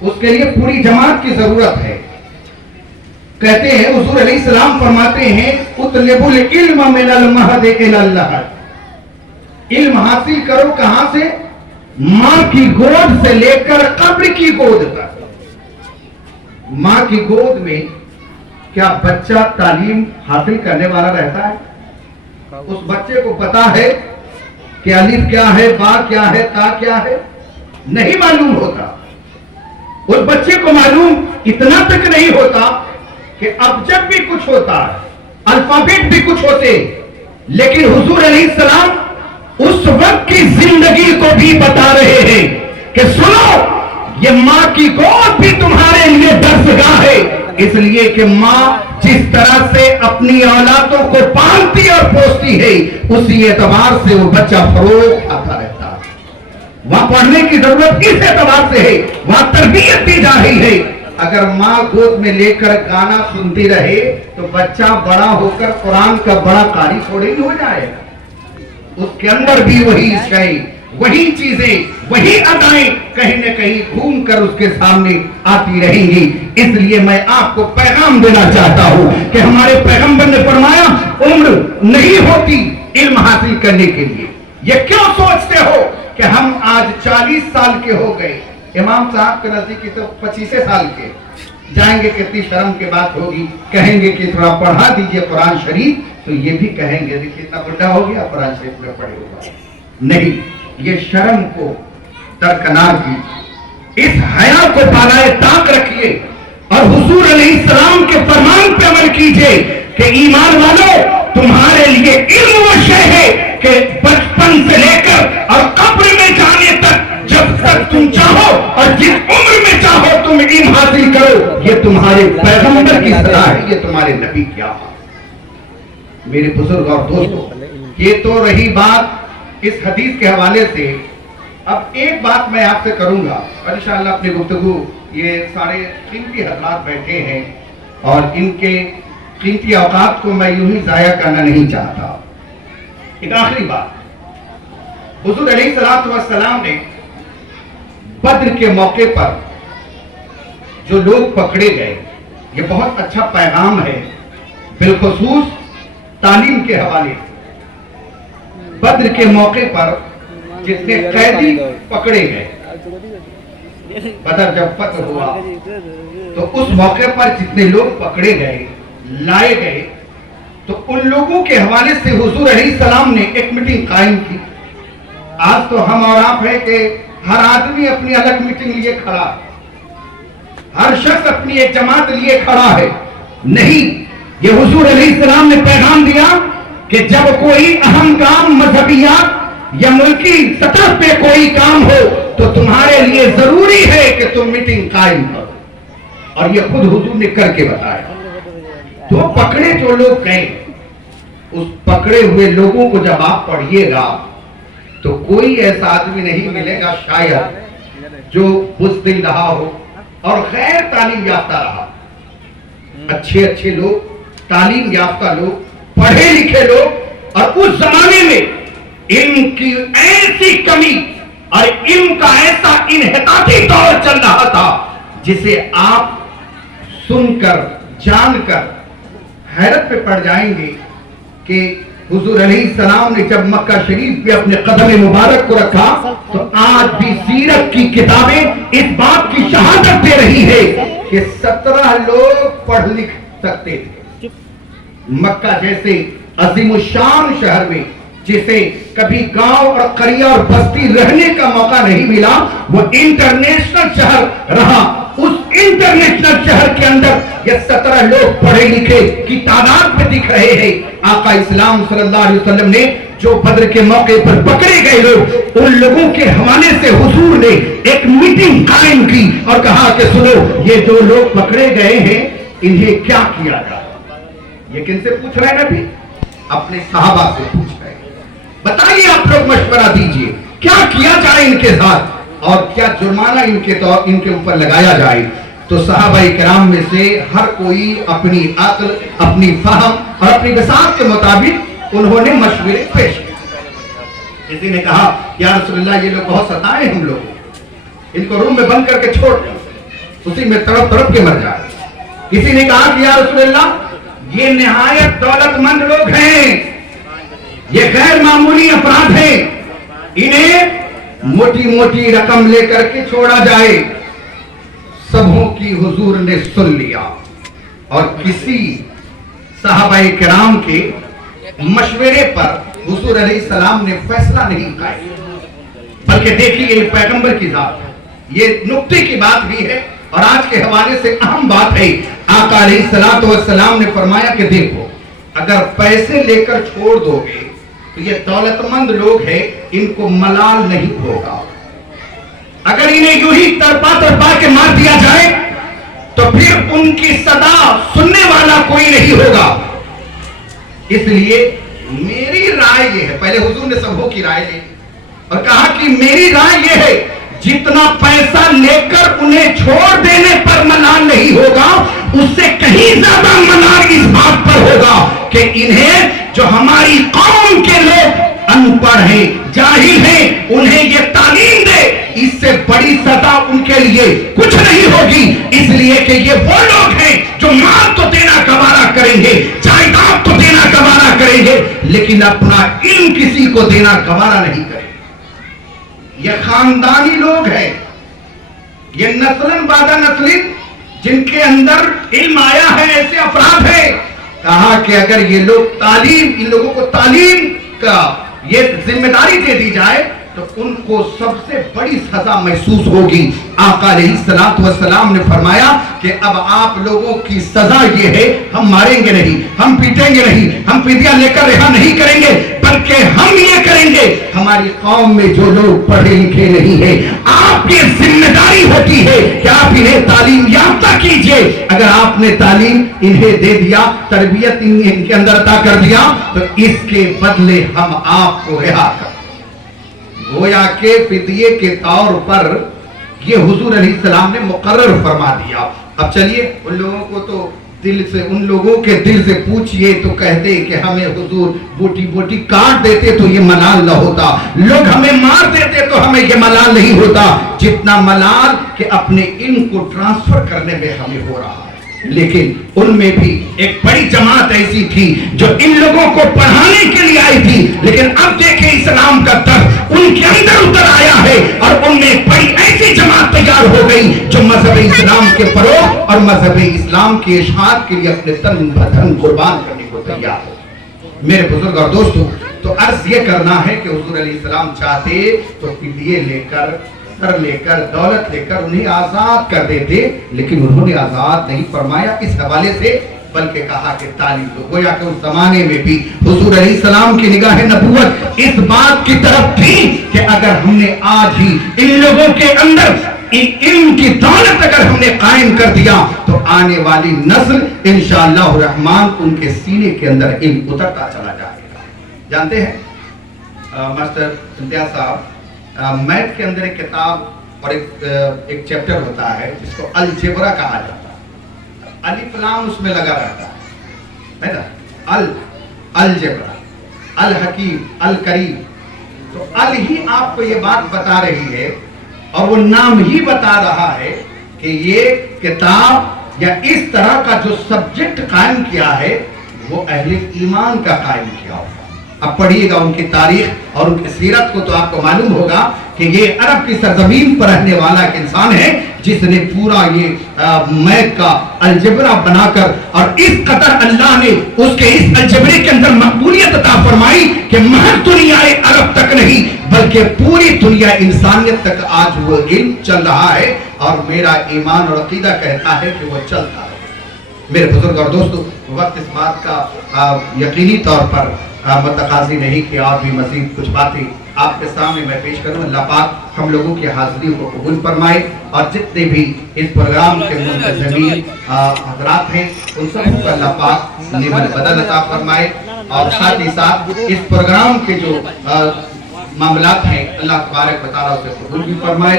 اس کے لیے پوری جماعت کی ضرورت ہے. کہتے ہیں حضور علیہ السلام فرماتے ہیں اطلب العلم من المہد الی اللحد. علم حاصل کرو کہاں سے؟ ماں کی گود سے لے کر قبر کی گود تک. ماں کی گود میں کیا بچہ تعلیم حاصل کرنے والا رہتا ہے؟ اس بچے کو پتا ہے کہ الف کیا ہے، با کیا ہے، تا کیا ہے؟ نہیں معلوم ہوتا. اس بچے کو معلوم اتنا تک نہیں ہوتا کہ اب جب بھی کچھ ہوتا ہے، الفابیٹ بھی کچھ ہوتے، لیکن حضور علیہ السلام اس وقت کی زندگی کو بھی بتا رہے ہیں کہ سنو، یہ ماں کی گود بھی تمہارے لیے درسگاہ ہے. اس لیے کہ ماں جس طرح سے اپنی اولادوں کو پالتی اور پوستی ہے، اسی اعتبار سے وہ بچہ فروغ آتا رہتا ہے. وہاں پڑھنے کی ضرورت اس اعتبار سے ہے، وہاں تربیت دی جا رہی ہے. اگر ماں گود میں لے کر گانا سنتی رہے تو بچہ بڑا ہو کر قرآن کا بڑا قاری تھوڑے ہی ہو جائے گا. اس کے اندر بھی وہی شے، وہی چیزیں، وہی ادائیں کہیں نہ کہیں گھوم کر اس کے سامنے آتی رہیں گی. اس لیے میں آپ کو پیغام دینا چاہتا ہوں کہ ہمارے پیغمبر نے فرمایا عمر نہیں ہوتی علم حاصل کرنے کے لیے. یہ کیوں سوچتے ہو کہ ہم آج 40 سال کے ہو گئے؟ امام صاحب کے نزدیک تو 25 سال کے جائیں گے. کتنی شرم کی بات ہوگی، کہیں گے کہ تھوڑا پڑھا دیجئے قرآن شریف، تو یہ بھی کہیں گے کہ اتنا بڑا ہو گیا قرآن شریف میں پڑھے ہوگا. نہیں، یہ شرم کو درکنار کیجیے، اس حیا کو بالائے طاق رکھیے اور حضور علیہ السلام کے فرمان پہ عمل کیجیے کہ ایمان والو، تمہارے لیے علم وہ شے ہے کہ بچپن سے لے کر اور قبر میں جانے تک جب تک تم چاہو اور جس عمر میں چاہو تم علم حاصل کرو. یہ تمہارے پیغمبر کی صلاح ہے، یہ تمہارے نبی کی آواز. میرے بزرگ اور دوستو، یہ تو رہی بات اس حدیث کے حوالے سے. اب ایک بات میں آپ سے کروں گا اور انشاءاللہ اپنی گفتگو، یہ سارے قیمتی حضرات بیٹھے ہیں اور ان کے قیمتی اوقات کو میں یوں ہی ضائع کرنا نہیں چاہتا. ایک آخری بات، حضور علیہ السلام نے بدر کے موقع پر جو لوگ پکڑے گئے، یہ بہت اچھا پیغام ہے بالخصوص تعلیم کے حوالے سے. بدر کے موقع پر جتنے قیدی پکڑے گئے، بدر جب فتح ہوا تو اس موقع پر جتنے لوگ پکڑے گئے، لائے گئے، تو ان لوگوں کے حوالے سے حضور علیہ السلام نے ایک میٹنگ قائم کی. آج تو ہم اور آپ ہیں کہ ہر آدمی اپنی الگ میٹنگ لیے کھڑا ہے، ہر شخص اپنی ایک جماعت لیے کھڑا ہے. نہیں، یہ حضور علیہ السلام نے پیغام دیا کہ جب کوئی اہم کام مذہبیات یا ملکی سطح پہ کوئی کام ہو تو تمہارے لیے ضروری ہے کہ تم میٹنگ قائم کرو. اور یہ خود حضور نے کر کے بتایا. تو پکڑے جو لوگ گئے، اس پکڑے ہوئے لوگوں کو جب آپ پڑھیے گا تو کوئی ایسا آدمی نہیں ملے گا شاید جو بزدل رہا ہو اور غیر تعلیم یافتہ رہا. اچھے اچھے لوگ، تعلیم یافتہ لوگ، پڑھے لکھے لوگ، اور اس زمانے میں علم کی ایسی کمی اور علم کا ایسا انحطاطی دور چل رہا تھا جسے آپ سن کر جان کر حیرت پہ پڑ جائیں گے کہ حضور علیہ السلام نے جب مکہ شریف پہ اپنے قدم مبارک کو رکھا تو آج بھی سیرت کی کتابیں اس بات کی شہادت دے رہی ہے کہ 17 لوگ پڑھ لکھ سکتے تھے. مکہ جیسے عظیم الشان شہر میں جسے کبھی گاؤں اور قریہ اور بستی رہنے کا موقع نہیں ملا، وہ انٹرنیشنل شہر رہا. اس انٹرنیشنل شہر کے اندر یہ 17 لوگ پڑھے لکھے کی تعداد میں دکھ رہے ہیں. آقا اسلام صلی اللہ علیہ وسلم نے جو بدر کے موقع پر پکڑے گئے لوگ، ان لوگوں کے حوالے سے حضور نے ایک میٹنگ قائم کی اور کہا کہ سنو، یہ جو لوگ پکڑے گئے ہیں انہیں کیا کیا جائے. یہ کن سے پوچھ رہے ہیں نبی؟ اپنے صحابہ سے پوچھ رہے ہیں. بتائیے، آپ لوگ مشورہ دیجئے کیا کیا جائے ان کے ساتھ اور کیا جرمانہ ان کے اوپر لگایا جائے. تو صحابہ کرام میں سے ہر کوئی اپنی عقل، اپنی فہم اور اپنی بصارت کے مطابق انہوں نے مشورے پیش کیے. کسی نے کہا یا رسول اللہ، یہ لوگ بہت ستائے ہم لوگ، ان کو روم میں بند کر کے چھوڑ دیں. उसी में तड़प तड़प के मर जाए। किसी ने कहा कि या रसूल अल्लाह, ये निहायत दौलतमंद लोग हैं, ये गैर मामूली अपराध हैं, इन्हें मोटी मोटी रकम लेकर के छोड़ा जाए। सबों की हुजूर ने सुन लिया और किसी सहाबाए किराम के मशवरे पर हुजूर अलैहिस्सलाम ने फैसला नहीं किया, बल्कि देखिए पैगंबर की जात है, ये नुक्ते की बात भी है और आज के हवाले से अहम बात है। आका अलैहिस्सलातु वस्सलाम ने फरमाया कि देखो, अगर पैसे लेकर छोड़ दोगे तो ये दौलतमंद लोग हैं, इनको मलाल नहीं होगा। अगर इन्हें यूं ही तरपा तरपा के मार दिया जाए तो फिर उनकी सदा सुनने वाला कोई नहीं होगा। इसलिए मेरी राय ये है, पहले हुजूर ने सबों की राय ली और कहा कि मेरी राय ये है, जितना पैसा लेकर उन्हें छोड़ देने पर मलाल नहीं होगा, उससे कहीं ज्यादा मलाल इस बात पर होगा कि इन्हें, जो हमारी कौम के लोग अनपढ़ हैं, जाहिल हैं, उन्हें ये तालीम दे, इससे बड़ी सजा उनके लिए कुछ नहीं होगी। इसलिए कि ये वो लोग हैं जो माल तो देना गवारा करेंगे, जायदाद तो देना गवारा करेंगे, लेकिन अपना इल्म किसी को देना गवारा नहीं करेंगे। ये खानदानी लोग हैं, ये नस्लन बादा नस्लिन जिनके अंदर इल्म आया है, ऐसे अफराद हैं। कहा कि अगर ये लोग तालीम, इन लोगों को तालीम का ये जिम्मेदारी दे दी जाए तो उनको सबसे बड़ी सजा महसूस होगी। आका अलैहिस्सलातु वस्सलाम ने फरमाया कि अब आप लोगों की सजा ये है, हम मारेंगे नहीं, हम पीटेंगे नहीं, हम फिदिया लेकर रिहा नहीं करेंगे, बल्कि हम ये करेंगे, हमारी कौम में जो लोग पढ़े लिखे नहीं है, आपकी जिम्मेदारी होती है कि आप इन्हें तालीम याफ्ता कीजिए। अगर आपने तालीम इन्हें दे दिया, तरबियत इनके अंदर अता कर दिया, तो इसके बदले हम आपको रिहा कर, गोया के फिदिये के तौर पर ये हुजूर अलैहिस्सलाम ने मुकर्रर फरमा दिया। अब चलिए, उन लोगों को तो दिल से, उन लोगों के दिल से पूछिए तो कहते कि हमें हुजूर बोटी बोटी काट देते तो ये मलाल न होता, लोग हमें मार देते तो हमें ये मलाल नहीं होता, जितना मलाल कि अपने इल्म को ट्रांसफर करने में हमें हो रहा है। लेकिन उनमें भी एक बड़ी जमात ऐसी थी जो इन लोगों को पढ़ाने के लिए आई थी, लेकिन अब देखें इस्लाम का दर्द उनके अंदर उतर आया है और उनमें एक बड़ी ऐसी जमात तैयार हो गई जो मजहब इस्लाम के फरोग और मजहब इस्लाम के इशाअत के लिए अपने तन बदन कुर्बान करने को तैयार हो। मेरे बुजुर्ग और दोस्तों, तो अर्ज ये करना है कि हुजूर अलैहिस्सलाम चाहते तो फिदिये लेकर, सर लेकर, दौलत लेकर उन्हें आजाद कर देते, लेकिन उन्होंने आजाद नहीं फरमाया इस हवाले से, बल्कि कहा कि तालीम दो। गोया कि उस जमाने में भी हुजूर अलैहिस्सलाम की निगाह नबूवत इस बात की तरफ थी कि अगर हमने आज ही इन लोगों के अंदर इल्म की दौलत अगर हमने कायम कर दिया तो आने वाली नस्ल इंशाअल्लाह रहमान उनके सीने के अंदर इल्म उतरता चला जाएगा। जानते हैं मास्टर इम्तियाज साहब, मैथ के अंदर एक किताब और एक चैप्टर होता है जिसको अलजेब्रा कहा जाता है, अलिफ लाम उसमें लगा रहता है ना, अलजेब्रा, अल हकीम, अल करीम। तो अल ही आपको ये बात बता रही है और वो नाम ही बता रहा है कि ये किताब या इस तरह का जो सब्जेक्ट कायम किया है वो अहले ईमान का कायम किया होगा। अब पढ़िएगा उनकी तारीख और उनकी सीरत को तो आपको मालूम होगा कि ये अरब की सरजमीन पर रहने वाला एक इंसान है जिसने पूरा ये मैथ का अलजेब्रा बनाकर, और इस कदर अल्लाह ने उसके इस अलजेब्रे के अंदर मकबूलियत अता फरमाई कि महज दुनिया अरब तक नहीं बल्कि पूरी दुनिया इंसानियत तक आज वो इल्म चल रहा है और मेरा ईमान और अकीदा कहता है कि वो चलता है। मेरे बुजुर्ग और दोस्तों, वक्त इस बात का यकीनी तौर पर मतकाजी नहीं कि और भी मजीद कुछ बातें आपके सामने मैं पेश करूं। अल्लाह पाक हम लोगों की हाजिरी को कबूल फरमाए और जितने भी इस प्रोग्राम के मुंतज़मीन हज़रात हैं उन सबको अल्लाह पाक नेमत बदल अता फरमाए और साथ ही साथ इस प्रोग्राम के जो मामलात हैं अल्लाह तबारक व तआला उसे कबूल भी फरमाए।